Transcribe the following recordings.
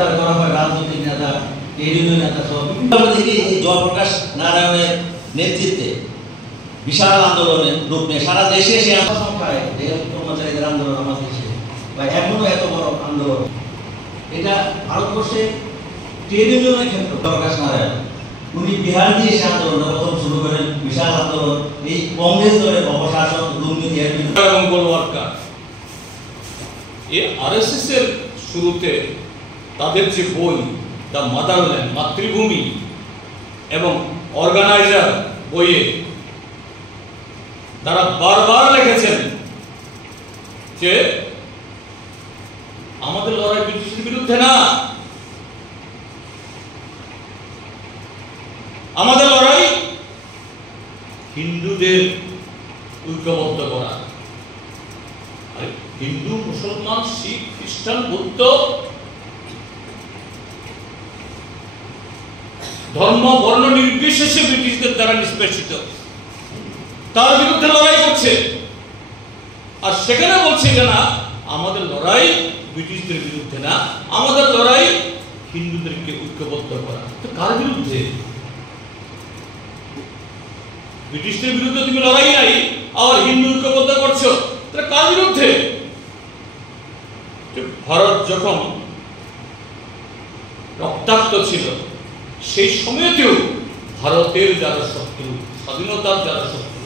গ্রেফতার করা হয় রাজনৈতিক নেতা, ট্রেড ইউনিয়ন নেতা সহ বিভিন্ন দিকে এই জয়প্রকাশ নারায়ণের নেতৃত্বে বিশাল আন্দোলনের রূপ নিয়ে সারা দেশে সে সংখ্যায় রেল কর্মচারীদের আন্দোলন আমাদের দেশে বা এখনো এত বড় আন্দোলন, এটা ভারতবর্ষে ট্রেড ইউনিয়নের ক্ষেত্রে জয়প্রকাশ নারায়ণ উনি বিহার দিয়ে সে আন্দোলন প্রথম শুরু করেন, বিশাল আন্দোলন এই কংগ্রেস দলের অপশাসন দুর্নীতি এবং গোলওয়ার্কার এই আরএসএস এর শুরুতে তাদের যে বই দ্য মাদারল্যান্ড মাতৃভূমি এবং অর্গানাইজার বইয়ে তারা বারবার লিখেছেন যে আমাদের লড়াই ব্রিটিশের বিরুদ্ধে না, আমাদের লড়াই হিন্দুদের ঐক্যবদ্ধ করা। হিন্দু, মুসলমান, শিখ, খ্রিস্টান, বৌদ্ধ ধর্ম বর্ণ নির্বিশেষে ব্রিটিশদের দ্বারা নিষ্পেষিত, তার বিরুদ্ধে লড়াই করছে। আর সেখানে বলছে যে না, আমাদের লড়াই ব্রিটিশদের বিরুদ্ধে না, আমাদের লড়াই হিন্দুদেরকে ঐক্যবদ্ধ করা। তো কার বিরুদ্ধে? ব্রিটিশদের বিরুদ্ধে তুমি লড়াই নাই, আবার হিন্দু ঐক্যবদ্ধ করছো, তাহলে কার বিরুদ্ধে? ভারত যখন রক্তাক্ত ছিল সেই সময়তেও ভারতের যারা শত্রু, স্বাধীনতার যারা শত্রু,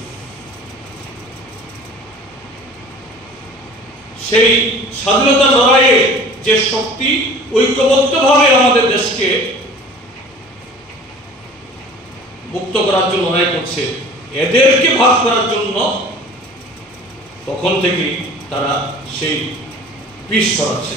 সেই স্বাধীনতার লড়াইয়ে যে শক্তি ঐক্যবদ্ধভাবে আমাদের দেশকে মুক্ত করার জন্য লড়াই করছে, এদেরকে ভাগ করার জন্য তখন থেকেই তারা সেই পিস সরাচ্ছে।